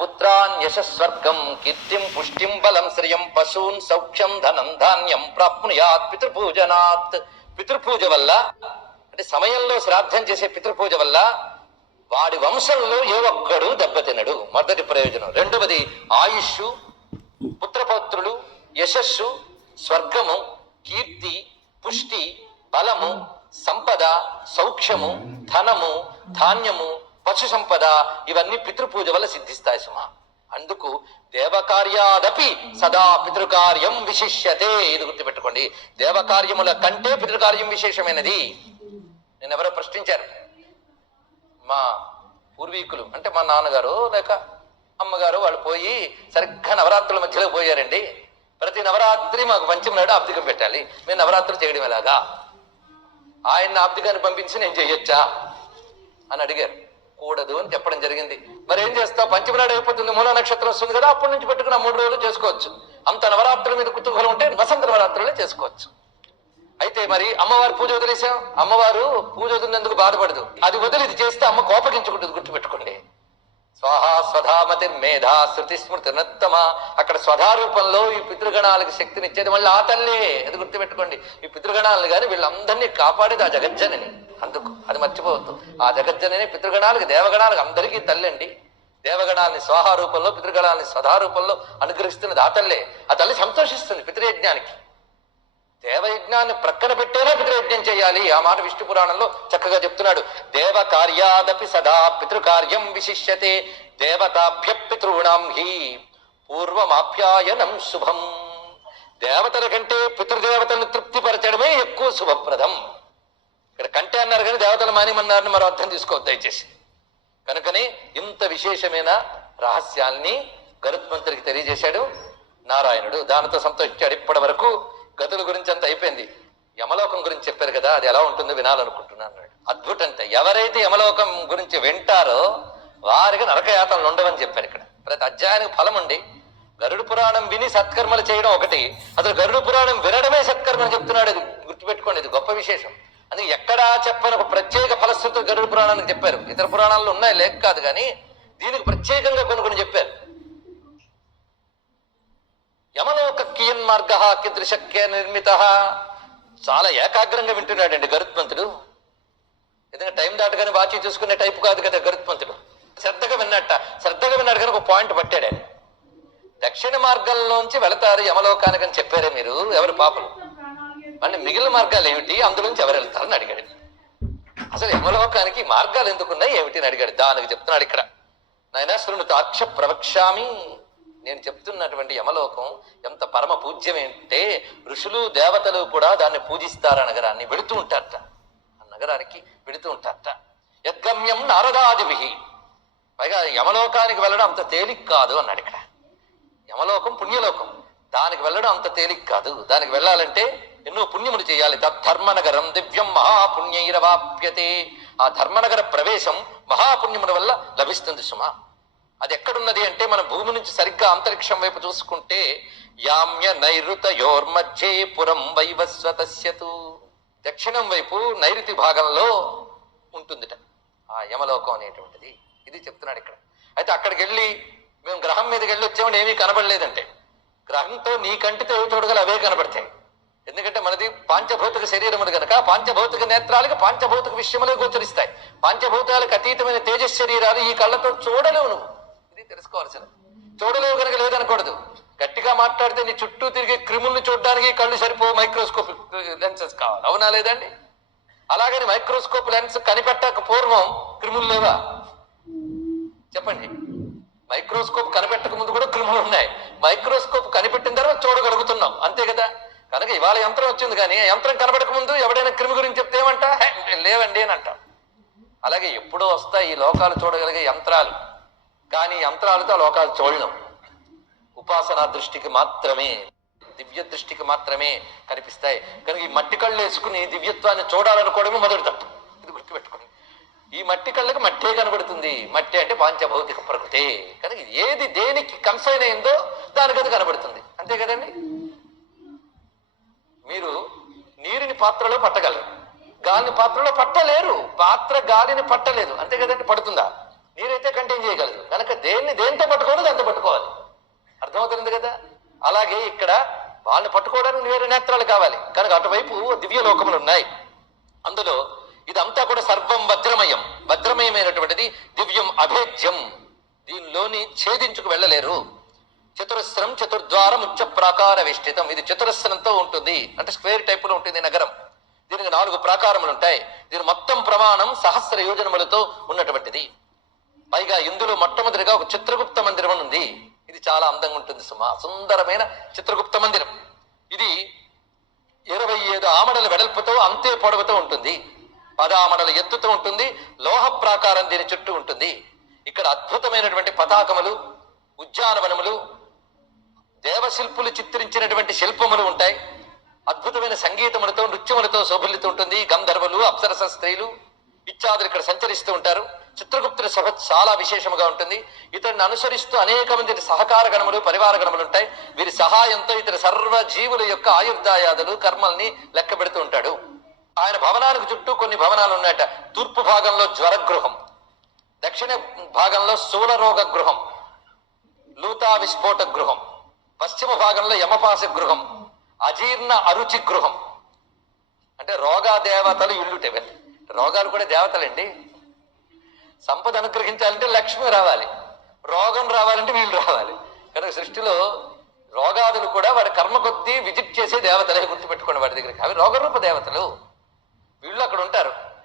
పుత్రాన్ యశస్వర్గం కీర్తిం పుష్టిం బలం శ్రియం పశూన్ సౌఖ్యం ధనం ధాన్యం ప్రాప్నుయాత్ పితృపూజనాత్ పితృపూజ వల్ల అంటే సమయంలో శ్రాద్ధం చేసే పితృపూజ వల్ల వాడి వంశంలో ఏ ఒక్కడు దెబ్బతినడు. మొదటి ప్రయోజనం. రెండవది ఆయుష్ పుత్రపౌత్రులు యశస్సు స్వర్గము కీర్తి పుష్టి బలము సంపద సౌఖ్యము ధనము ధాన్యము పశు సంపద ఇవన్నీ పితృపూజ వల్ల సిద్ధిస్తాయి సుమా. అందుకు దేవకార్యాదపి సదా పితృకార్యం విశిష్యతే ఇది గుర్తుపెట్టుకోండి. దేవకార్యముల కంటే పితృకార్యం విశేషమైనది. నేను ఎవరో ప్రశ్నించారు. మా పూర్వీకులు అంటే మా నాన్నగారు లేక అమ్మగారు వాళ్ళు పోయి సరిగ్గా నవరాత్రుల మధ్యలో పోయారండి. ప్రతి నవరాత్రి మాకు పంచమ నాడు అబ్దికం పెట్టాలి. మేము నవరాత్రులు చేయడం ఎలాగా? ఆయన అబ్దికాన్ని పంపించి నేను చేయొచ్చా? అని అడిగారు. కూడదు అని చెప్పడం జరిగింది. మరి ఏం చేస్తావు పంచమి నాడు అయిపోతుంది మూల నక్షత్రం వస్తుంది కదా అప్పటి నుంచి పెట్టుకున్న మూడు రోజులు చేసుకోవచ్చు. అంత నవరాత్రుల మీద కుతూహలం ఉంటే వసంత నవరాత్రులే చేసుకోవచ్చు. అయితే మరి అమ్మవారు పూజ వదిలేసాం? అమ్మవారు పూజ వదిలినందుకు బాధపడదు. అది వదిలి ఇది చేస్తే అమ్మ కోపగించుకుంటుంది గుర్తుపెట్టుకోండి. స్వాహా స్వధామతి మేధా శృతి స్మృతి నత్తమ. అక్కడ స్వధా రూపంలో ఈ పితృగణాలకు శక్తిని ఇచ్చేది మళ్ళీ ఆ తల్లే. అది గుర్తుపెట్టుకోండి. ఈ పితృగణాలను కానీ వీళ్ళందరినీ కాపాడేది ఆ జగజ్జనని. అందుకు అది మర్చిపోవద్దు. ఆ జగజ్జనని పితృగణాలకు దేవగణాలకు అందరికీ తల్లండి. దేవగణాన్ని స్వాహా రూపంలో పితృగణాన్ని స్వధా అనుగ్రహిస్తున్నది ఆ తల్లే. ఆ తల్లి సంతోషిస్తుంది పితృయజ్ఞానికి. దేవయజ్ఞాన్ని ప్రక్కన పెట్టేలా పితృయజ్ఞం చేయాలి. ఆ మాట విష్ణు పురాణంలో చక్కగా చెప్తున్నాడు. దేవ కార్యాదపి సదా పితృకార్యం విశిష్యతే. దేవతాభ్య పితృణాం హి పూర్వమాప్యాయనం శుభం. దేవతల కంటే పితృదేవతలను తృప్తిపరచడమే ఎక్కువ శుభప్రదం. ఇక్కడ కంటే అన్నారు కానీ దేవతలు మానేమన్నారని మరో అర్థం తీసుకోవద్దు దయచేసి. కనుకనే ఇంత విశేషమైన రహస్యాల్ని గరుత్మంతుడికి తెలియజేశాడు. నారాయణుడు దానితో సంతోషించాడు. ఇప్పటి వరకు గతుల గురించి అంత అయిపోయింది. యమలోకం గురించి చెప్పారు కదా అది ఎలా ఉంటుందో వినాలనుకుంటున్నాను అన్నాడు. అద్భుతంటే ఎవరైతే యమలోకం గురించి వింటారో వారికి నరకయాతనలు ఉండవని చెప్పారు ఇక్కడ. ప్రతి అధ్యాయానికి ఫలం ఉండి గరుడు పురాణం విని సత్కర్మలు చేయడం ఒకటి. అసలు గరుడు పురాణం వినడమే సత్కర్మని చెప్తున్నాడు. ఇది గుర్తుపెట్టుకోండి ఇది గొప్ప విశేషం. అందుకే ఎక్కడా చెప్పని ఒక ప్రత్యేక ఫలశ్రుతులు గరుడు పురాణానికి చెప్పారు. ఇతర పురాణాల్లో ఉన్నాయి లేక కాదు కానీ దీనికి ప్రత్యేకంగా కొన్ని కొన్ని చెప్పారు. యమలోక కియన్ మార్గ కిదృశక్య నిర్మిత. చాలా ఏకాగ్రంగా వింటున్నాడండి గరుత్మంతుడు. ఎందుకంటే టైం దాటగానే వాచి చూసుకునే టైపు కాదు కదా గరుత్మంతుడు. శ్రద్ధగా విన్నట్ట శ్రద్ధగా విన్నాడు కనుక ఒక పాయింట్ పట్టాడు దక్షిణ మార్గంలోంచి వెళతారు యమలోకానికని అని చెప్పారే మీరు ఎవరు పాపలు? అంటే మిగిలిన మార్గాలు ఏమిటి? అందులోంచి ఎవరు వెళ్తారని అడిగాడు. అసలు యమలోకానికి మార్గాలు ఎందుకున్నాయి? ఏమిటి అని అడిగాడు దానికి చెప్తున్నాడు ఇక్కడ. నాయన శృణు తాక్ష ప్రవక్ష్యామి. నేను చెప్తున్నటువంటి యమలోకం ఎంత పరమ పూజ్యమేంటే ఋషులు దేవతలు కూడా దాన్ని పూజిస్తారు ఆ నగరాన్ని? వెళుతూ ఉంటారట. ఆ నగరానికి వెళుతూ ఉంటారట. యద్గమ్యం నారదాదిభి. పైగా యమలోకానికి వెళ్ళడం అంత తేలిక కాదు అన్నాడు ఇక్కడ. యమలోకం పుణ్యలోకం. దానికి వెళ్ళడం అంత తేలిక కాదు. దానికి వెళ్ళాలంటే ఎన్నో పుణ్యములు చేయాలి. తద్ధర్మనగరం దివ్యం మహాపుణ్యైరవాప్యతే. ఆ ధర్మనగర ప్రవేశం మహాపుణ్యముల వల్ల లభిస్తుంది సుమా. అది ఎక్కడున్నది అంటే మన భూమి నుంచి సరిగ్గా అంతరిక్షం వైపు చూసుకుంటే యామ్య నైరుతయోర్మధ్యే పురం వైవస్వతస్యతు దక్షిణం వైపు నైరుతి భాగంలో ఉంటుందిట. ఆ యమలోకం అనేటువంటిది. ఇది చెప్తున్నాడు ఇక్కడ. అయితే అక్కడికి వెళ్ళి మేము గ్రహం మీదకి వెళ్ళి వచ్చామని ఏమీ కనబడలేదంటే. గ్రహంతో నీ కంటితో ఏవి చూడగల అవే కనబడతాయి. ఎందుకంటే మనది పాంచభౌతిక శరీరములు కనుక పాంచభౌతిక నేత్రాలకు పాంచభౌతిక విషయములే గోచరిస్తాయి. పాంచభౌతాలకు అతీతమైన తేజస్ శరీరాలు ఈ కళ్ళతో చూడలేవు నువ్వు. ఇది తెలుసుకోవాల్సిన చూడలేవు కనుక లేదనకూడదు. గట్టిగా మాట్లాడితే నీ చుట్టూ తిరిగే క్రిముల్ని చూడడానికి కళ్ళు సరిపో మైక్రోస్కోప్ లెన్సెస్ కావాలి. అవునా లేదండి అలాగని మైక్రోస్కోప్ లెన్స్ కనిపెట్టక పూర్వం క్రిములు లేవా? చెప్పండి. మైక్రోస్కోప్ కనిపెట్టక ముందు కూడా క్రిములు ఉన్నాయి. మైక్రోస్కోప్ కనిపెట్టిన తర్వాత చూడగలుగుతున్నాం అంతే కదా కనుక ఇవాళ యంత్రం వచ్చింది కానీ యంత్రం కనబడక ముందు ఎవడైనా క్రిమి గురించి చెప్తే ఏమంట? లేవండి అని అంటాం. అలాగే ఎప్పుడో వస్తాయి ఈ లోకాలు చూడగలిగే యంత్రాలు. కానీ యంత్రాలతో ఆ లోకాలు చూడలేం. ఉపాసనా దృష్టికి మాత్రమే దివ్య దృష్టికి మాత్రమే కనిపిస్తాయి. కనుక ఈ మట్టి కళ్ళు వేసుకుని దివ్యత్వాన్ని చూడాలనుకోవడమే మొదటి తప్పు. ఇది గుర్తుపెట్టుకోండి. ఈ మట్టి కళ్ళకి మట్టే కనబడుతుంది. మట్టి అంటే పాంచభౌతిక ప్రకృతి. కనుక ఏది దేనికి కన్సైన్ అయిందో దానికి అది కనబడుతుంది. అంతే కదండి? మీరు నీరుని పాత్రలో పట్టగలరు. గాలిని పాత్రలో పట్టలేరు. పాత్ర గాలిని పట్టలేదు. అంతే కదండి పడుతుందా? నీరైతే కంటైన్ చేయగలదు కనుక దేన్ని దేంతో పట్టుకోవడం దాంతో పట్టుకోవాలి. అర్థమవుతుంది కదా? అలాగే ఇక్కడ వాళ్ళని పట్టుకోవడానికి వేరే నేత్రాలు కావాలి. కనుక అటువైపు దివ్య లోకములు ఉన్నాయి. అందులో ఇదంతా కూడా సర్వం వజ్రమయం వజ్రమయమైనటువంటిది దివ్యం అభేద్యం. దీనిలోని ఛేదించుకు వెళ్ళలేరు. చతురస్రం చతుర్ద్వారం ఉచ్చ ప్రాకార విష్టితం ఇది చతురస్రంతో ఉంటుంది. అంటే స్క్వేర్ టైప్లో ఉంటుంది నగరం. దీనికి నాలుగు ప్రాకారములు ఉంటాయి దీని మొత్తం ప్రమాణం సహస్ర యోజనములతో ఉన్నటువంటిది. పైగా ఇందులో మొట్టమొదటిగా ఒక చిత్రగుప్త మందిరం అని ఉంది. ఇది చాలా అందంగా ఉంటుంది సుమా. సుందరమైన చిత్రగుప్త మందిరం. ఇది ఇరవై ఐదు ఆమడల వెడల్పుతో అంతే పొడవుతో ఉంటుంది. పదామడల ఎత్తుతో ఉంటుంది. లోహ ప్రాకారం దీని చుట్టూ ఉంటుంది. ఇక్కడ అద్భుతమైనటువంటి పతాకములు ఉద్యానవనములు దేవశిల్పులు చిత్రించినటువంటి శిల్పములు ఉంటాయి. అద్భుతమైన సంగీతములతో నృత్యములతో శోభిల్లుతూ ఉంటుంది గంధర్వులు అప్సరస స్త్రీలు ఇత్యాదులు ఇక్కడ సంచరిస్తూ ఉంటారు. చిత్రగుప్తుడి సభ చాలా విశేషముగా ఉంటుంది. ఇతడిని అనుసరిస్తూ అనేక మంది సహకార గణములు పరివార గణములు ఉంటాయి. వీరి సహాయంతో ఇతని సర్వ జీవుల యొక్క ఆయుర్దాయాదులు కర్మల్ని లెక్క పెడుతూ ఉంటాడు. ఆయన భవనానికి చుట్టూ కొన్ని భవనాలు ఉన్నాయట. తూర్పు భాగంలో జ్వరగృహం దక్షిణ భాగంలో స్థూలరోగ గృహం లూతా విస్ఫోట గృహం పశ్చిమ భాగంలో యమపాస గృహం అజీర్ణ అరుచి గృహం. అంటే రోగా దేవతలు ఇల్లుట రోగాలు కూడా దేవతలండి. సంపద అనుగ్రహించాలంటే లక్ష్మి రావాలి. రోగం రావాలంటే వీళ్ళు రావాలి. కనుక సృష్టిలో రోగాదులు కూడా వాడి కర్మ కొద్దీ విజిట్ చేసే దేవతలే గుర్తుపెట్టుకోండి వాడి దగ్గరికి. అవి రోగరూప దేవతలు. వీళ్ళు అక్కడ ఉంటారు.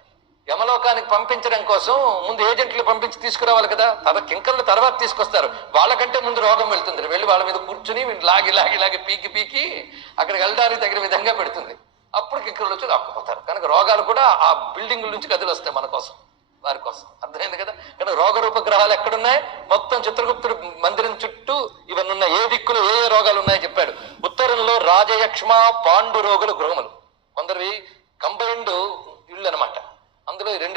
యమలోకానికి పంపించడం కోసం ముందు ఏజెంట్లు పంపించి తీసుకురావాలి కదా. తర్వాత కింకర్లు తర్వాత తీసుకొస్తారు. వాళ్ళకంటే ముందు రోగం వెళ్తుంది. వెళ్ళి వాళ్ళ మీద కూర్చుని వీళ్ళు లాగి లాగి లాగి పీకి పీకి అక్కడికి వెళ్ళడానికి తగిన విధంగా పెడుతుంది. అప్పుడు కింకర్లు వచ్చి లాక్కుపోతారు. కనుక రోగాలు కూడా ఆ బిల్డింగుల నుంచి కదిలి వస్తాయి మన కోసం వారి కోసం. అర్థమైంది కదా? కానీ రోగరూప గ్రహాలు ఎక్కడున్నాయి? మొత్తం చిత్రగుప్తుడు మందిరం చుట్టూ ఇవన్నీ ఉన్నాయి. ఏ దిక్కులో ఏ ఏ రోగాలు ఉన్నాయో చెప్పాడు. ఉత్తరంలో రాజయక్ష్మ పాండు రోగుల గృహములు. కొందరివి కంబైండ్ ఇళ్ళు అనమాట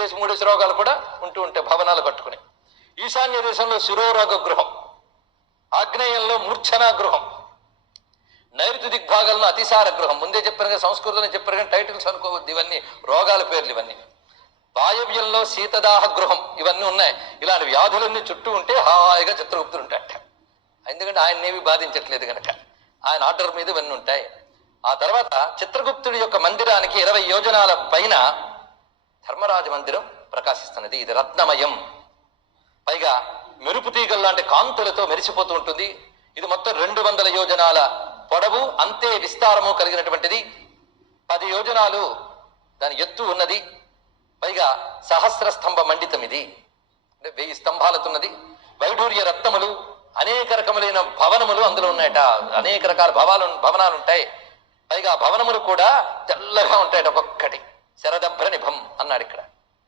అందులో మూడేసి రోగాలు కూడా ఉంటూ ఉంటాయి భవనాలు కట్టుకుని. ఈశాన్య దేశంలో శిరోరోగ గృహం ఆగ్నేయంలో మూర్ఛనా గృహం నైరుతి దిగ్భాగాలను అతిసార గృహం. ముందే చెప్పారు కదా సంస్కృతంలో చెప్పారు కానీ టైటిల్స్ అనుకోవద్దు ఇవన్నీ రోగాల పేర్లు ఇవన్నీ. వాయవ్యంలో శీతదాహ గృహం ఇవన్నీ ఉన్నాయి. ఇలాంటి వ్యాధులన్నీ చుట్టూ ఉంటే హాయిగా చిత్రగుప్తులు ఉంటాయట. ఎందుకంటే ఆయన ఏవి బాధించట్లేదు కనుక ఆయన ఆర్డర్ మీద ఇవన్నీ ఉంటాయి. ఆ తర్వాత చిత్రగుప్తుడి యొక్క మందిరానికి ఇరవై యోజనాల పైన ధర్మరాజ మందిరం ప్రకాశిస్తున్నది. ఇది రత్నమయం. పైగా మెరుపు తీగల్లాంటి కాంతులతో మెరిసిపోతూ ఉంటుంది. ఇది మొత్తం రెండు వందల యోజనాల పొడవు అంతే విస్తారము కలిగినటువంటిది. పది యోజనాలు దాని ఎత్తు ఉన్నది. పైగా సహస్ర స్తంభ మండితం ఇది. అంటే వెయ్యి స్తంభాలతున్నది. వైడూర్య రత్నములు అనేక రకములైన భవనములు అందులో ఉన్నాయట. అనేక రకాల భవాలు భవనాలు ఉంటాయి. పైగా భవనములు కూడా తెల్లగా ఉంటాయట ఒక్కొక్కటి. శరదభ్ర నిభం అన్నాడు ఇక్కడ.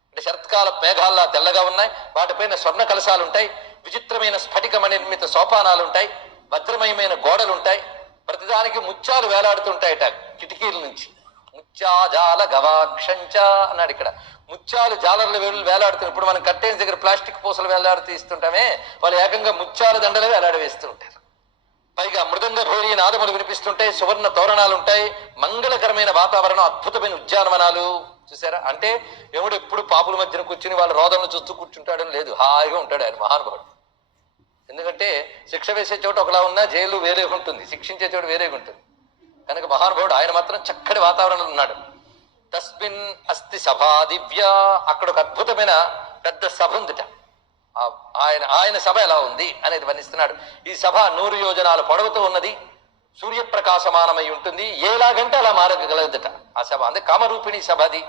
అంటే శరత్కాల మేఘాల్లా తెల్లగా ఉన్నాయి వాటిపైన స్వర్ణ కలశాలు ఉంటాయి విచిత్రమైన స్ఫటికమణి నిర్మిత సోపానాలు ఉంటాయి భద్రమయమైన గోడలు ఉంటాయి ప్రతిదానికి ముత్యాలు వేలాడుతుంటాయట కిటికీల నుంచి. ముత్యాజాల గవాక్షంచ అన్నాడు ఇక్కడ. ముత్యాలు జాలర్లు వేలు వేలాడుతున్నారు ఇప్పుడు మనం కట్టేన్స్ దగ్గర ప్లాస్టిక్ పూసలు వేలాడుతూ ఇస్తుంటామే వాళ్ళు ఏకంగా ముత్యాల దండలు వేలాడి వేస్తూ ఉంటారు. పైగా మృదంగ భైరి నాదములు వినిపిస్తుంటాయి సువర్ణ తోరణాలు ఉంటాయి మంగళకరమైన వాతావరణం అద్భుతమైన ఉద్యానవనాలు. చూసారా? అంటే ఎవడు ఎప్పుడు పాపుల మధ్యన కూర్చుని వాళ్ళ రోదనలు చూస్తూ కూర్చుంటాడని లేదు. హాయిగా ఉంటాడు ఆయన మహానుభావుడు. ఎందుకంటే శిక్ష వేసే చోట ఒకలా ఉన్నా జైలు వేరే ఉంటుంది. శిక్షించే చోటు వేరేగా ఉంటుంది. కనుక మహానుభావుడు ఆయన మాత్రం చక్కటి వాతావరణంలో ఉన్నాడు. తస్మిన్ అస్థి సభా దివ్య. అక్కడ ఒక అద్భుతమైన పెద్ద సభ ఉందిట. ఆయన ఆయన సభ ఎలా ఉంది అనేది వర్ణిస్తున్నాడు. ఈ సభ నూరు యోజనాలు పొడవుతూ ఉన్నది సూర్యప్రకాశమానమై ఉంటుంది ఏలాగంటే అలా మారగలదట ఆ సభ. అంటే కామరూపిణి సభ అది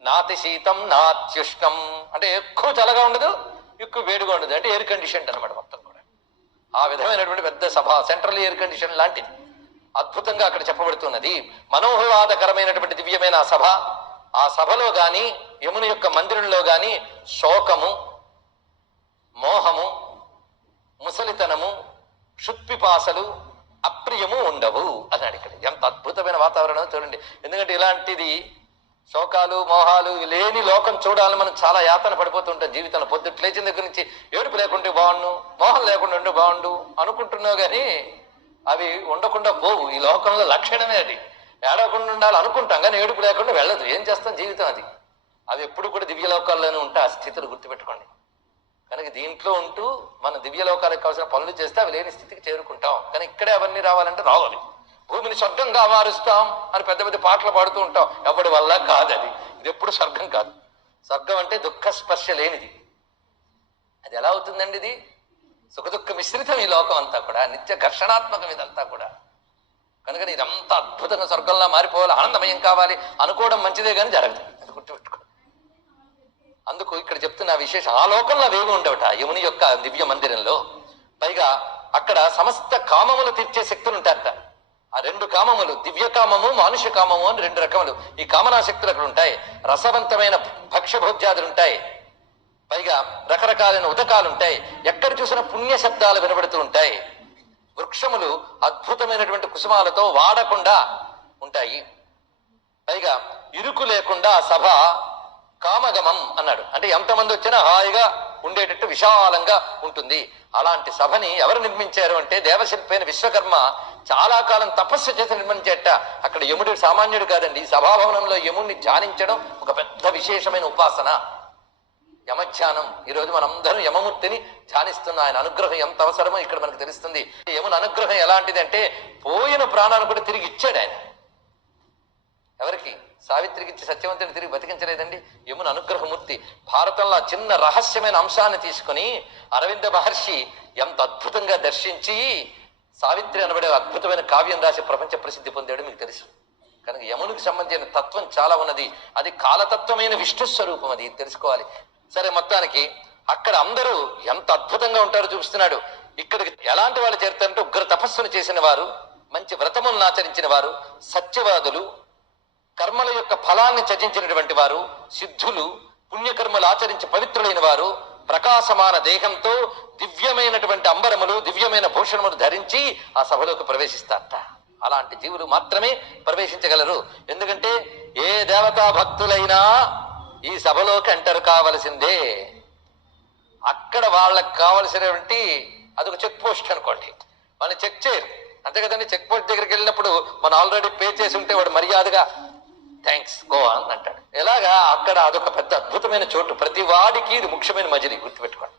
నాతి శీతం నాత్యుష్ణం. అంటే ఎక్కువ చల్లగా ఉండదు ఎక్కువ వేడిగా ఉండదు అంటే ఎయిర్ కండిషన్ అనమాట మొత్తం కూడా. ఆ విధమైనటువంటి పెద్ద సభ సెంట్రల్ ఎయిర్ కండిషన్ లాంటిది అద్భుతంగా అక్కడ చెప్పబడుతున్నది. మనోహ్లాదకరమైనటువంటి దివ్యమైన సభ. ఆ సభలో గాని యముని యొక్క మందిరంలో గాని శోకము మోహము ముసలితనము క్షుత్పిపాసలు అప్రియము ఉండవు అన్నాడు ఇక్కడ. ఎంత అద్భుతమైన వాతావరణం చూడండి. ఎందుకంటే ఇలాంటిది శోకాలు మోహాలు లేని లోకం చూడాలని మనం చాలా యాతన పడిపోతుంటాం. జీవితంలో పొద్దుట లేచిన దగ్గర నుంచి ఏడుపు లేకుంటే బాగుండు మోహం లేకుండా ఉంటే బాగుండు అనుకుంటున్నావు కానీ అవి ఉండకుండా పోవు. ఈ లోకంలో లక్షణమే అది. ఏడవకుండా ఉండాలి అనుకుంటాం కానీ ఏడుపు లేకుండా వెళ్ళదు. ఏం చేస్తాం జీవితం అది? అవి ఎప్పుడు కూడా దివ్యలోకాల్లోనే ఉంటా ఆ స్థితులు గుర్తుపెట్టుకోండి. కనుక దీంట్లో ఉంటూ మన దివ్యలోకాలకు కావాల్సిన పనులు చేస్తే అవి లేని స్థితికి చేరుకుంటాం. కానీ ఇక్కడే అవన్నీ రావాలంటే రావాలి భూమిని స్వర్గంగా మారుస్తాం అని పెద్ద పెద్ద పాటలు పాడుతూ ఉంటాం. ఎవడి వల్ల కాదు అది. ఇది ఎప్పుడు స్వర్గం కాదు. స్వర్గం అంటే దుఃఖ స్పర్శ లేనిది. అది ఎలా అవుతుందండి ఇది? సుఖదుఖ మిశ్రితం ఈ లోకం అంతా కూడా. నిత్య ఘర్షణాత్మకం ఇదంతా కూడా. కనుక ఇదంతా అద్భుతంగా స్వర్గంలా మారిపోవాలి. ఆనందమయం కావాలి. అనుకోవడం మంచిదే కానీ జరగదు. అది గుర్తుపెట్టుకో అందుకు ఇక్కడ చెప్తున్న విశేషం ఆ లోకంలో వేగు ఉండవట యముని యొక్క దివ్య మందిరంలో. పైగా అక్కడ సమస్త కామములు తీర్చే శక్తులు ఉంటారట. ఆ రెండు కామములు దివ్య కామము మానుష్య కామము అని రెండు రకములు. ఈ కామనా శక్తులు అక్కడ ఉంటాయి. రసవంతమైన భక్ష్యభోజ్యాదులు ఉంటాయి. పైగా రకరకాలైన ఉదకాలు ఉంటాయి. ఎక్కడ చూసినా పుణ్య శబ్దాలు వినబడుతూ ఉంటాయి. వృక్షములు అద్భుతమైనటువంటి కుసుమాలతో వాడకుండా ఉంటాయి. పైగా ఇరుకు లేకుండా సభ కామగమం అన్నాడు. అంటే ఎంతమంది వచ్చినా హాయిగా ఉండేటట్టు విశాలంగా ఉంటుంది. అలాంటి సభని ఎవరు నిర్మించారు అంటే దేవశిల్పైన విశ్వకర్మ చాలా కాలం తపస్సు చేసి నిర్మించేట. అక్కడ యముడు సామాన్యుడు కాదండి. ఈ సభాభవనంలో యముడిని ధ్యానించడం ఒక పెద్ద విశేషమైన ఉపాసన. యమధ్యానం. ఈరోజు మనందరం యమమూర్తిని ధ్యానిస్తున్న ఆయన అనుగ్రహం ఎంత అవసరమో ఇక్కడ మనకు తెలుస్తుంది. యముని అనుగ్రహం ఎలాంటిది అంటే పోయిన ప్రాణాలు కూడా తిరిగి ఇచ్చాడు ఆయన. ఎవరికి? సావిత్రికి ఇచ్చి సత్యవంతుని తిరిగి బతికించలేదండి. యమున అనుగ్రహమూర్తి భారతంలో చిన్న రహస్యమైన అంశాన్ని తీసుకుని అరవింద మహర్షి ఎంత అద్భుతంగా దర్శించి సావిత్రి అనబడే అద్భుతమైన కావ్యం రాసి ప్రపంచ ప్రసిద్ధి పొందాడు మీకు తెలుసు. కనుక యమునికి సంబంధించిన తత్వం చాలా ఉన్నది. అది కాలతత్వమైన విష్ణు స్వరూపం అది తెలుసుకోవాలి. సరే మొత్తానికి అక్కడ అందరూ ఎంత అద్భుతంగా ఉంటారో చూపిస్తున్నాడు. ఇక్కడికి ఎలాంటి వాళ్ళు చేరుతారంటే ఉగ్ర తపస్సును చేసిన వారు మంచి వ్రతములను ఆచరించిన వారు సత్యవాదులు కర్మల యొక్క ఫలాన్ని చర్చించినటువంటి వారు సిద్ధులు పుణ్యకర్మలు ఆచరించి పవిత్రులైన వారు ప్రకాశమాన దేహంతో దివ్యమైనటువంటి అంబరములు దివ్యమైన భూషణములు ధరించి ఆ సభలోకి ప్రవేశిస్తారట. అలాంటి జీవులు మాత్రమే ప్రవేశించగలరు. ఎందుకంటే ఏ దేవతా భక్తులైనా ఈ సభలోకి ఎంటర్ కావలసిందే. అక్కడ వాళ్ళకి కావలసినటువంటి అదొక చెక్ పోస్ట్ అనుకోండి. వాళ్ళని చెక్ చేయరు. అంతే కదండి చెక్ పోస్ట్ దగ్గరికి వెళ్ళినప్పుడు మనం ఆల్రెడీ పే చేసి ఉంటే వాడు మర్యాదగా థ్యాంక్స్ గో అని అంటాడు. ఎలాగా? అక్కడ అదొక పెద్ద అద్భుతమైన చోటు. ప్రతి వాడికి ఇది ముఖ్యమైన మజిలీ గుర్తుపెట్టుకోండి.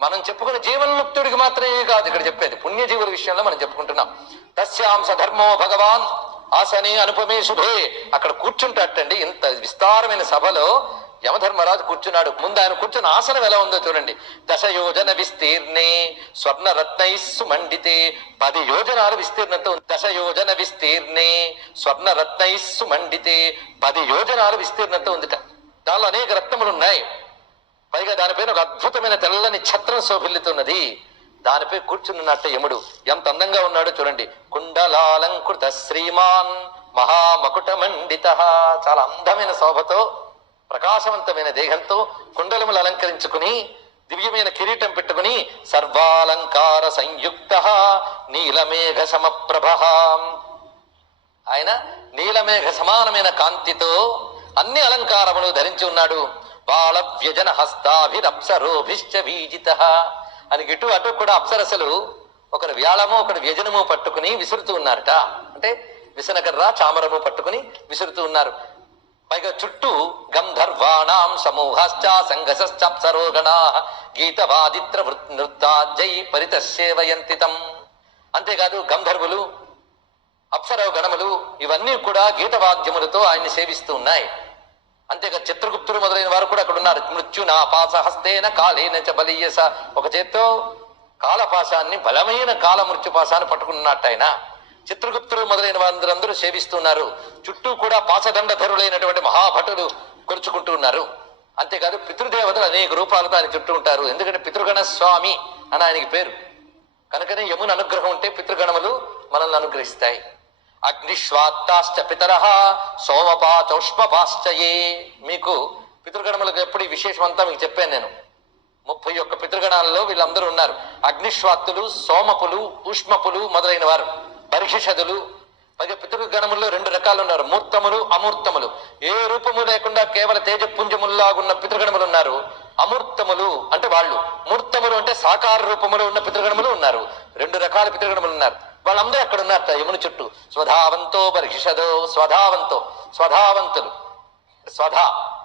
మనం చెప్పుకున్న జీవన్ముక్తుడికి మాత్రమే కాదు ఇక్కడ చెప్పేది. పుణ్యజీవుల విషయంలో మనం చెప్పుకుంటున్నాం. తస్యాంశ ధర్మో భగవాన్ ఆసని అనుపమే శుభే అక్కడ కూర్చుంటాటండి ఇంత విస్తారమైన సభలో యమధర్మరాజు కూర్చున్నాడు. ముందు ఆయన కూర్చున్న ఆసనం ఎలా ఉందో చూడండి. దశ యోజన విస్తీర్ణే స్వర్ణ రత్నైస్సు మండితే పది యోజనాలు విస్తీర్ణంతో ఉంది. దశ యోజన విస్తీర్ణే స్వర్ణ రత్నైస్సు మండితే పది యోజనాలు విస్తీర్ణంతో ఉందిట. దానిలో అనేక రత్నములు ఉన్నాయి. పైగా దానిపైన ఒక అద్భుతమైన తెల్లని ఛత్రం శోభిల్లుతున్నది. దానిపై కూర్చున్నట్ట యముడు ఎంత అందంగా ఉన్నాడో చూడండి. కుండలాలంకృత శ్రీమాన్ మహామకుట మండిత చాలా అందమైన శోభతో ప్రకాశవంతమైన దేహంతో కుండలములు అలంకరించుకుని దివ్యమైన కిరీటం పెట్టుకుని సర్వాలంకార సంయుక్త నీలమేఘ సమప్రభ. ఆయన నీలమేఘ సమానమైన కాంతితో అన్ని అలంకారములు ధరించి ఉన్నాడు. బాల వ్యజన హస్తాభిరప్సరోభిశ్చ వీజిత. అని ఇటు అటు కూడా అప్సరసలు ఒకరు వ్యాళము ఒకరు వ్యజనము పట్టుకుని విసురుతూ ఉన్నారట. అంటే విసనకర్ర చామరము పట్టుకుని విసురుతూ ఉన్నారు. పైగా చుట్టూ గంధర్వాణాం సమూహశ్చ సంఘశ్చాప్సరో గణా గీతవాదిత్ర నృత్తాజై పరితసేవయంతి తం అంతేకాదు గంధర్వులు అప్సర గణములు ఇవన్నీ కూడా గీతవాద్యములతో ఆయన్ని సేవిస్తూ ఉన్నాయి. అంతేగా చిత్రగుప్తుడు మొదలైన వారు కూడా అక్కడ ఉన్నారు మృత్యునా పాసహస్తేన కాలేన చ బలీయస. ఒక చేత్తో కాలపాశాన్ని బలమైన కాల మృత్యుపాశాన్ని పట్టుకున్నట్టు ఆయన. చిత్రగుప్తులు మొదలైన వారందరూ సేవిస్తున్నారు చుట్టూ కూడా పాసదండధరులైనటువంటి మహాభటులు కొలుచుకుంటూ ఉన్నారు. అంతేకాదు పితృదేవతలు అనేక రూపాలతో ఆయన చుట్టూ ఉంటారు. ఎందుకంటే పితృగణ స్వామి అని ఆయనకి పేరు. కనుకనే యమున అనుగ్రహం ఉంటే పితృగణములు మనల్ని అనుగ్రహిస్తాయి. అగ్నిశ్వాత్తాశ్చ పితర సోమపాచౌష్మపాశ్చ ఏ. మీకు పితృగణములకు ఎప్పుడు ఈ విశేషం అంతా మీకు చెప్పాను నేను. ముప్పై ఒక్క పితృగణాలలో వీళ్ళందరూ ఉన్నారు. అగ్నిశ్వాత్తులు సోమపులు ఉష్మపులు మొదలైన వారు. బర్హిషదులు పైగా పితృగణముల్లో రెండు రకాలు ఉన్నారు. మూర్తములు అమూర్తములు. ఏ రూపము లేకుండా కేవల తేజపుంజముల్లాగున్న పితృగణములు ఉన్నారు. అమూర్తములు అంటే వాళ్ళు. మూర్తములు అంటే సాకార రూపములో ఉన్న పితృగణములు ఉన్నారు. రెండు రకాల పితృగణములు ఉన్నారు. వాళ్ళందరూ అక్కడ ఉన్నారు? యముని చుట్టూ. స్వధావంతో బర్హిషదో స్వధావంతో. స్వధావంతులు. స్వధా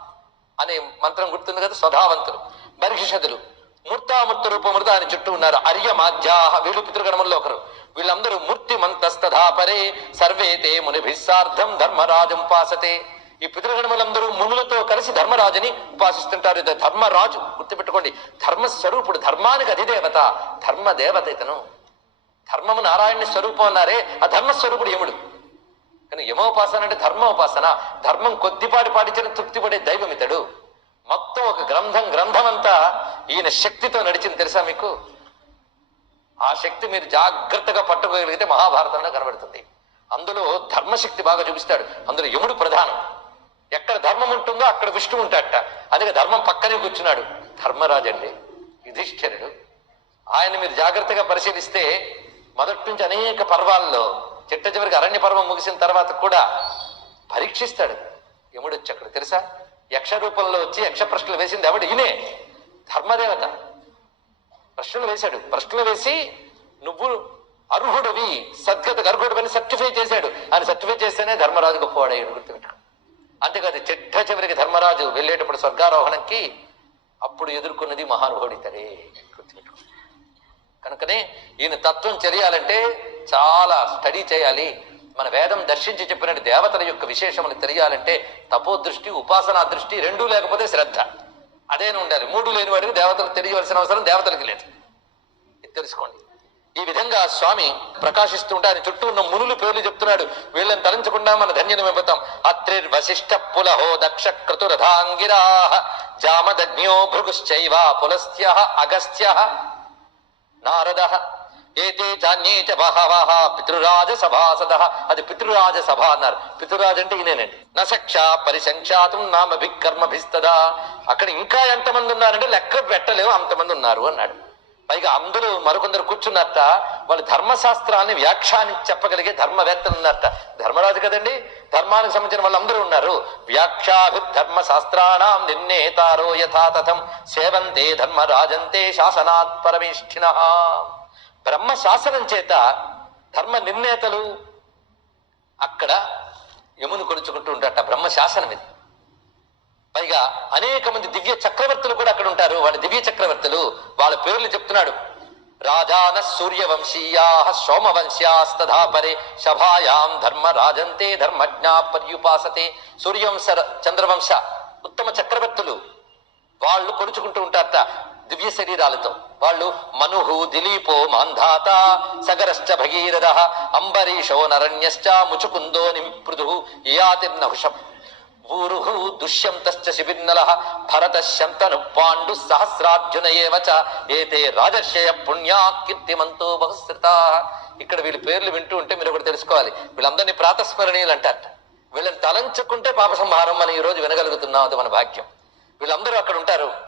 అనే మంత్రం గుర్తుంది కదా? స్వధావంతులు. బర్హిషదులు మూర్తామూర్త రూపమృత ఆయన చుట్టూ ఉన్నారు. అర్య మాధ్యాహ వీళ్ళు పితృగణముల్లో ఒకరు. వీళ్ళందరూ మూర్తి మంతస్తథా సర్వేతే సర్వే మునిభిస్సార్థం ధర్మరాజం ఉపాసతే. ఈ పితృగణములందరూ మునులతో కలిసి ధర్మరాజుని ఉపాసిస్తుంటారు. ఇది ధర్మరాజు. గుర్తుపెట్టుకోండి. ధర్మస్వరూపుడు ధర్మానికి అధిదేవత ధర్మదేవత ఇతను. ధర్మము నారాయణ స్వరూపం అన్నారే ఆ ధర్మస్వరూపుడు యముడు. కానీ యమోపాసన అంటే ధర్మోపాసన. ధర్మం కొద్దిపాటి పాటించిన తృప్తి పడే దైవం ఇతడు. మొత్తం ఒక గ్రంథం గ్రంథం అంతా ఈయన శక్తితో నడిచింది తెలుసా మీకు? ఆ శక్తి మీరు జాగ్రత్తగా పట్టుకోగలిగితే మహాభారతంలో కనబడుతుంది. అందులో ధర్మశక్తి బాగా చూపిస్తాడు. అందులో యముడు ప్రధానం. ఎక్కడ ధర్మం ఉంటుందో అక్కడ విష్ణు ఉంటాడట. అందుకే ధర్మం పక్కనే కూర్చున్నాడు. ధర్మరాజు అండి యుధిష్ఠిరుడు ఆయన మీరు జాగ్రత్తగా పరిశీలిస్తే మొదటి నుంచి అనేక పర్వాల్లో చిట్ట చివరికి అరణ్య పర్వం ముగిసిన తర్వాత కూడా పరీక్షిస్తాడు యముడు వచ్చి అక్కడ. తెలుసా? యక్ష రూపంలో వచ్చి యక్ష ప్రశ్నలు వేసింది ఎవడు? ఈయనే. ధర్మదేవత. ప్రశ్నలు వేశాడు. ప్రశ్నలు వేసి నువ్వు అర్హుడవి సద్గత అర్హుడివని సర్టిఫై చేశాడు. ఆయన సర్టిఫై చేస్తేనే ధర్మరాజు గొప్పవాడయ్యాడు గుర్తుపెట్టుకో. అంతేకాదు చిట్ట చివరికి ధర్మరాజు వెళ్ళేటప్పుడు స్వర్గారోహణంకి అప్పుడు ఎదుర్కొన్నది మహానుభావుడి తరే. గుర్తుపెట్టుకో. కనుకనే ఈయన తత్వం తెలియాలంటే చాలా స్టడీ చేయాలి. మన వేదం దర్శించి చెప్పిన దేవతల యొక్క విశేషములు తెలియాలంటే తపోదృష్టి ఉపాసనా దృష్టి రెండూ లేకపోతే శ్రద్ధ. అదేనే ఉండాలి. మూడు లేని వాడికి దేవతలు తెలియవలసిన అవసరం దేవతలకి లేదు. ఇది తెలుసుకోండి. ఈ విధంగా స్వామి ప్రకాశిస్తుంటే ఆయన చుట్టూ ఉన్న మునులు పేర్లు చెప్తున్నాడు. వీళ్ళని తలంచకుండా మన ధన్యమైపోతాం అత్రిర్ వశిష్ట పులహో దక్ష క్రతురథాంగిరా జామదగ్న్యో భృగుశ్చైవ పులస్త్య అగస్త్య నారద ఏతే చాన్యే బహవహ పితృరాజ సభాసద అది పితృరాజ సభ అన్నారు. పితృరాజు అంటే ఈయనేనండి. నసక్ష పరిసంఖ్యాతం నామభికర్మభిస్తదా. అక్కడ ఇంకా ఎంతమంది ఉన్నారంటే లెక్క పెట్టలేము అంతమంది ఉన్నారు అన్నాడు. పైగా అందరూ మరికొందరు కూర్చున్నారట. వాళ్ళు ధర్మశాస్త్రాన్ని వ్యాఖ్యాని చెప్పగలిగే ధర్మవేత్తలు ఉన్నారట. ధర్మరాజు కదండి? ధర్మానికి సంబంధించిన వాళ్ళందరూ ఉన్నారు. వ్యాఖ్యాభిధర్మ శాస్త్రాణం నిర్ణేతారో యథాతథం. సేవంతే ధర్మరాజంతే శాసనాత్ పరమేష్ఠిన. బ్రహ్మ శాసనం చేత ధర్మ నిర్ణేతలు అక్కడ యమును కొలుచుకుంటూ ఉంటారట. బ్రహ్మ శాసనం ఇది. పైగా అనేక మంది దివ్య చక్రవర్తులు కూడా అక్కడ ఉంటారు. వాళ్ళ దివ్య చక్రవర్తులు వాళ్ళ పేర్లు చెప్తున్నాడు. రాజాన సూర్యవంశీయా సోమవంశ్యాస్తథా శభాయాం ధర్మ రాజంతే ధర్మజ్ఞా పర్యుపాసతే. సూర్యవంశ చంద్రవంశ ఉత్తమ చక్రవర్తులు వాళ్ళు కొనుచుకుంటూ ఉంటారట. దివ్య శరీరాలతో. వాళ్ళు మనుహు దిలీపో మాంధాత సగరశ్చ భగీరథ అంబరీషో నరణ్యశ్చ ముచుకుందో నింపృదు యాతిర్నహుషం ఊరుహు దుష్యంతశ్చ శిబిర్నల భరత శంతను పాండు సహస్రార్జున ఏవచ ఏతే రాజర్షయ పుణ్యా కీర్తిమంతో బహుశ్రుత. ఇక్కడ వీళ్ళ పేర్లు వింటూ ఉంటే మీరు ఒకటి తెలుసుకోవాలి. వీళ్ళందరినీ ప్రాతస్మరణీయులు అంటారట. వీళ్ళని తలంచుకుంటే పాప సంహారం మనం ఈరోజు వినగలుగుతున్నాం అది మన భాగ్యం. వీళ్ళందరూ అక్కడ ఉంటారు.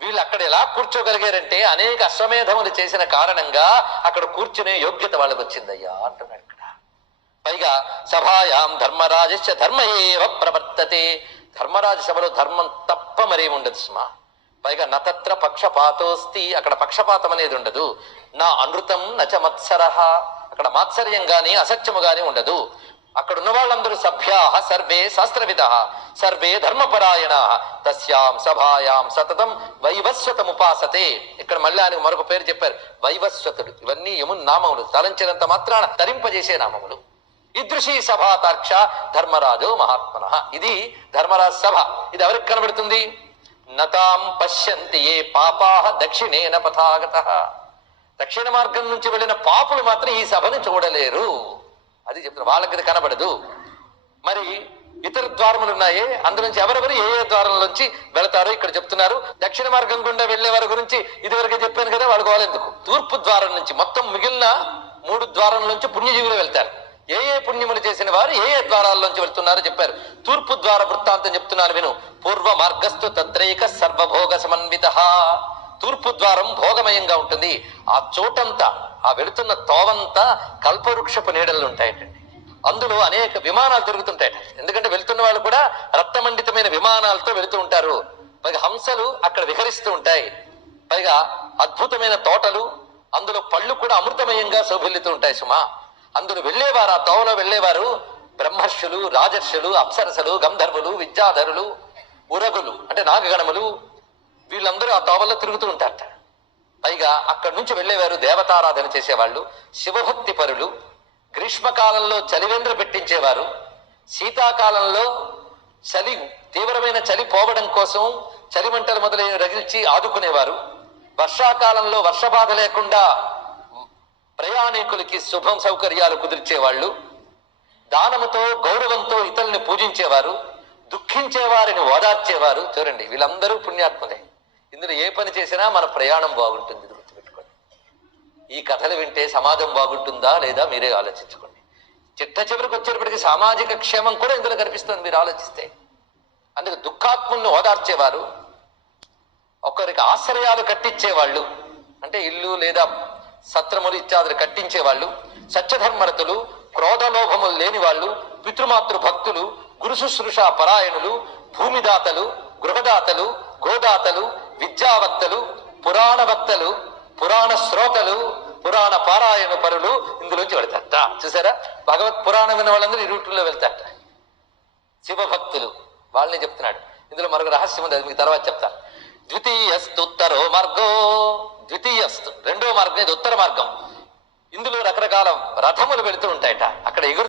వీళ్ళు అక్కడ ఎలా కూర్చోగలిగారంటే అనేక అశ్వమేధములు చేసిన కారణంగా అక్కడ కూర్చునే యోగ్యత వాళ్ళకు వచ్చిందయ్యా అంటున్నాడు ఇక్కడ. పైగా సభాయాం ధర్మరాజస్య ధర్మ ఏవ ప్రవర్తతే. ధర్మరాజ సభలో ధర్మం తప్ప మరేముండదు సుమా. పైగా నతత్ర పక్షపాతోస్తి అక్కడ పక్షపాతం అనేది ఉండదు. నా అనృతం నచ మత్సర. అక్కడ మాత్సర్యం గాని అసత్యము గాని ఉండదు. అక్కడ ఉన్న వాళ్ళందరూ సభ్యా సర్వే శాస్త్రవిద. సర్వే ధర్మపరాయణ. తస్యాం సభాయాం సతతం వైవస్వతముపాసతే. ఇక్కడ మళ్ళీ ఆయనకు మరొక పేరు చెప్పారు. వైవస్వతుడు. ఇవన్నీ యమున్ నామములు తలంచినంత మాత్రాన తరింపజేసే నామములు. ఈదృశీ సభాతార్క్ష ధర్మరాజు మహాత్మన. ఇది ధర్మరాజ్ సభ. ఇది ఎవరికి కనబడుతుంది? నతాం పశ్యంతి ఏ పాపా దక్షిణేన పథాగత. దక్షిణ మార్గం నుంచి వెళ్ళిన పాపులు మాత్రం ఈ సభను చూడలేరు. అది చెప్తున్నారు వాళ్ళకి కనబడదు. మరి ఇతర ద్వారములు ఉన్నాయే. అందులోంచి ఎవరెవరు ఏ ఏ ద్వారంలోంచి వెళతారో ఇక్కడ చెప్తున్నారు. దక్షిణ మార్గం గుండా వెళ్ళే వారి గురించి ఇదివరకే చెప్పాను కదా వాళ్ళు ఎందుకు తూర్పు ద్వారం నుంచి మొత్తం మిగిలిన మూడు ద్వారం నుంచి పుణ్యజీవులు వెళ్తారు. ఏ ఏ పుణ్యములు చేసిన వారు ఏ ఏ ద్వారాల్లోంచి వెళ్తున్నారో చెప్పారు. తూర్పు ద్వార వృత్తాంతం చెప్తున్నాను విను. పూర్వ మార్గస్థు తత్రైక సర్వభోగ సమన్విత. తూర్పు ద్వారం భోగమయంగా ఉంటుంది. ఆ చోటంతా ఆ వెళుతున్న తోవంతా కల్పవృక్షపు నీడలు ఉంటాయటండి. అందులో అనేక విమానాలు తిరుగుతుంటాయి ఎందుకంటే వెళ్తున్న వాళ్ళు కూడా రక్తమండితమైన విమానాలతో వెళుతూ ఉంటారు. పైగా హంసలు అక్కడ విహరిస్తూ ఉంటాయి. పైగా అద్భుతమైన తోటలు అందులో పళ్ళు కూడా అమృతమయంగా శోభిల్లుతూ ఉంటాయి సుమా. అందులో వెళ్ళేవారు ఆ తోవలో వెళ్ళేవారు బ్రహ్మర్షులు రాజర్షులు అప్సరసలు గంధర్వులు విద్యాధరులు ఉరగులు అంటే నాగగణములు వీళ్ళందరూ ఆ తోవలో తిరుగుతూ ఉంటారట. పైగా అక్కడి నుంచి వెళ్ళేవారు దేవతారాధన చేసేవాళ్ళు శివభక్తి పరులు గ్రీష్మకాలంలో చలివేంద్ర పెట్టించేవారు. శీతాకాలంలో చలి తీవ్రమైన చలి పోవడం కోసం చలిమంటలు మొదలైన రగిల్చి ఆదుకునేవారు. వర్షాకాలంలో వర్షబాధ లేకుండా ప్రయాణికులకి శుభం సౌకర్యాలు కుదిర్చేవాళ్ళు. దానముతో గౌరవంతో ఇతరుల్ని పూజించేవారు. దుఃఖించే వారిని ఓదార్చేవారు. చూడండి వీళ్ళందరూ పుణ్యాత్ములే. ఇందులో ఏ పని చేసినా మన ప్రయాణం బాగుంటుంది. ఈ కథలు వింటే సమాజం బాగుంటుందా లేదా మీరే ఆలోచించుకోండి. చిట్ట చివరికి వచ్చేటప్పటికి సామాజిక క్షేమం కూడా ఇందులో కనిపిస్తుంది మీరు ఆలోచిస్తే. అందుకు దుఃఖాత్ముల్ని ఓదార్చేవారు ఒకరికి ఆశ్రయాలు కట్టించేవాళ్ళు అంటే ఇల్లు లేదా సత్రములు ఇత్యాదులు కట్టించేవాళ్ళు సత్యధర్మరతులు క్రోధలోభములు లేని వాళ్ళు పితృమాతృ భక్తులు గురు శుశ్రూష పరాయణులు భూమిదాతలు గృహదాతలు గోదాతలు విద్యావక్తలు పురాణ వక్తలు పురాణ శ్రోతలు పురాణ పారాయణ పరులు ఇందులోంచి వెళతారట చూసారా? భగవత్ పురాణం విన్న వాళ్ళందరూ ఈ రూట్లో వెళ్తారట. శివభక్తులు. వాళ్ళని చెప్తున్నాడు. ఇందులో మరొక రహస్యం ఉంది అది మీకు తర్వాత చెప్తా. ద్వితీయస్తు ఉత్తరో మార్గో. ద్వితీయస్తు. రెండో మార్గం ఇది ఉత్తర మార్గం. ఇందులో రకరకాల రథములు వెళుతూ ఉంటాయట. అక్కడ ఎగురు